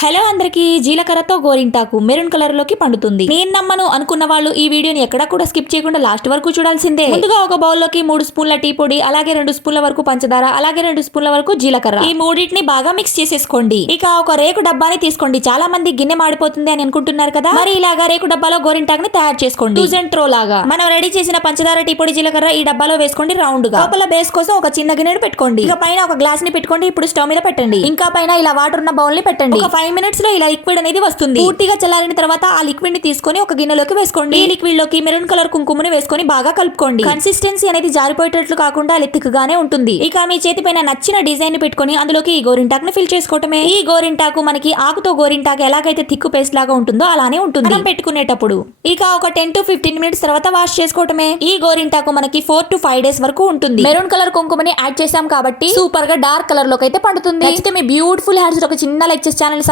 Hello అందరికి, జీలకర్రతో గోరింటాకు maroon colour లోకి పండుతుంది. నేను నమ్మను అనుకున్న వాళ్ళు ఈ వీడియోని ఎక్కడా కూడా స్కిప్ చేయకుండా లాస్ట్ వరకు చూడాల్సిందే. ముందుగా ఒక బౌల్ లోకి 3 స్పూన్ల టీ పొడి, అలాగే 2 స్పూన్ల వరకు పంచదార, అలాగే 2 స్పూన్ల వరకు జీలకర్ర, ఈ మూడింటిని బాగా మిక్స్ చేసేసుకోండి. ఇక ఒక రేకు డబ్బాని తీసుకోండి. చాలా మంది గిన్నె మాడిపోతుంది అని అనుకుంటున్నారు కదా, మరి ఇలాగా రేకు డబ్బాలో గోరింటాకుని తయారు చేసుకోండి. యూజ్ అండ్ త్రో లాగా. మనం రెడీ చేసిన పంచదార, టీ పొడి, జీలకర్ర ఈ డబ్బాలో వేసుకోండి రౌండ్ గా. లోపల బేస్ కోసం ఒక చిన్న గిన్నెను పెట్టుకోండి. ఇక పైన ఒక గ్లాస్ ని పెట్టుకోండి. ఇప్పుడు స్టవ్ మీద పెట్టండి. ఇంకా పైన ఇలా వాటర్ ఉన్న బౌల్ ని పెట్టండి. 5 మినిట్స్ లో ఇలా లిక్విడ్ అనేది వస్తుంది. పూర్తిగా చల్లారిన తర్వాత ఆ లిక్విడ్ ని తీసుకొని ఒక గిన్నెలోకి వేసుకోండి. ఈ లిక్విడ్ లోకి మెరూన్ కలర్ కుంకుమని వేసుకొని బాగా కలుపుకోండి. కన్సిస్టెన్సీ అనేది జారిపోయేటట్లు కాకుండా లిక్విడ్గానే ఉంటుంది. ఇక మీ చేతి పైన నచ్చిన డిజైన్ ని పెట్టుకొని అందులోకి ఈ గోరింటాకు ని ఫిల్ చేసుకోవటమే. ఈ గోరింటాకు మనకి ఆకుతో గోరింటాకు ఎలాగైతే థిక్ పేస్ట్ లాగా ఉంటుందో అలానే ఉంటుంది మనం పెట్టుకునేటప్పుడు. ఇక ఒక 10 to 15 మినిట్స్ తర్వాత వాష్ చేసుకోవటమే. ఈ గోరింటాకు మనకి 4 to 5 డేస్ వరకు ఉంటుంది. మెరూన్ కలర్ కుంకుమని యాడ్ చేసాం కాబట్టి సూపర్ గా డార్క్ కలర్ లోకి అయితే పండుతుంది. నచ్చితే మీ బ్యూటిఫుల్ హ్యాండ్స్ ఒక చిన్న లైక్ చేసి ఛానల్